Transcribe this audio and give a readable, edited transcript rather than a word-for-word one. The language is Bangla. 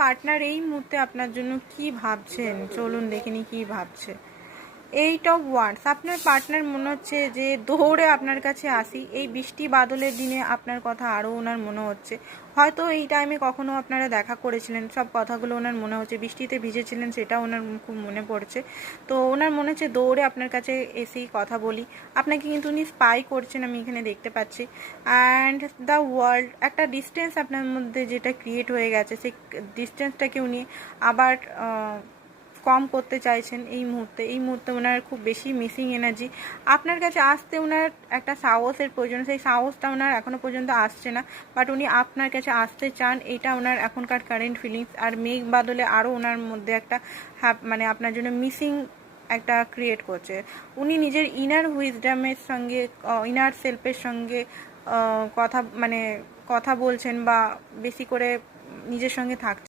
পার্টনার এই মুহূর্তে আপনার জন্য কি ভাবছেন, চলুন দেখিনি কি ভাবছে। 8 অফ ওয়ান্ডস, আপনার পার্টনার মনে হচ্ছে যে দৌড়ে আপনার কাছে আসি। এই বৃষ্টি বাদলের দিনে আপনার কথা আরও ওনার মনে হচ্ছে। হয়তো এই টাইমে কখনো আপনারা দেখা করেছিলেন, সব কথাগুলো ওনার মনে হচ্ছে, বৃষ্টিতে ভিজেছিলেন সেটা ওনার খুব মনে পড়ছে। তো ওনার মনে হচ্ছে দৌড়ে আপনার কাছে এসেই কথা বলি। আপনাকে কিন্তু উনি স্পাই করছেন, আমি এখানে দেখতে পাচ্ছি। অ্যান্ড দ্য ওয়ার্ল্ড, একটা ডিস্টেন্স আপনার মধ্যে যেটা ক্রিয়েট হয়ে গেছে, সেই ডিস্টেন্সটাকে উনি আবার কম করতে চাইছেন। এই মুহূর্তে ওনার খুব বেশি মিসিং এনার্জি। আপনার কাছে আসতে ওনার একটা সাহসের প্রয়োজন, সেই সাহসটা ওনার এখনও পর্যন্ত আসছে না, বাট উনি আপনার কাছে আসতে চান, এটা ওনার এখনকার কারেন্ট ফিলিংস। আর মেঘ বাদলে আরও ওনার মধ্যে একটা মানে আপনার জন্য মিসিং একটা ক্রিয়েট করছে। উনি নিজের ইনার উইজডামের সঙ্গে, ইনার সেলফের সঙ্গে কথা বলছেন বা বেশি করে নিজের সঙ্গে থাকছেন।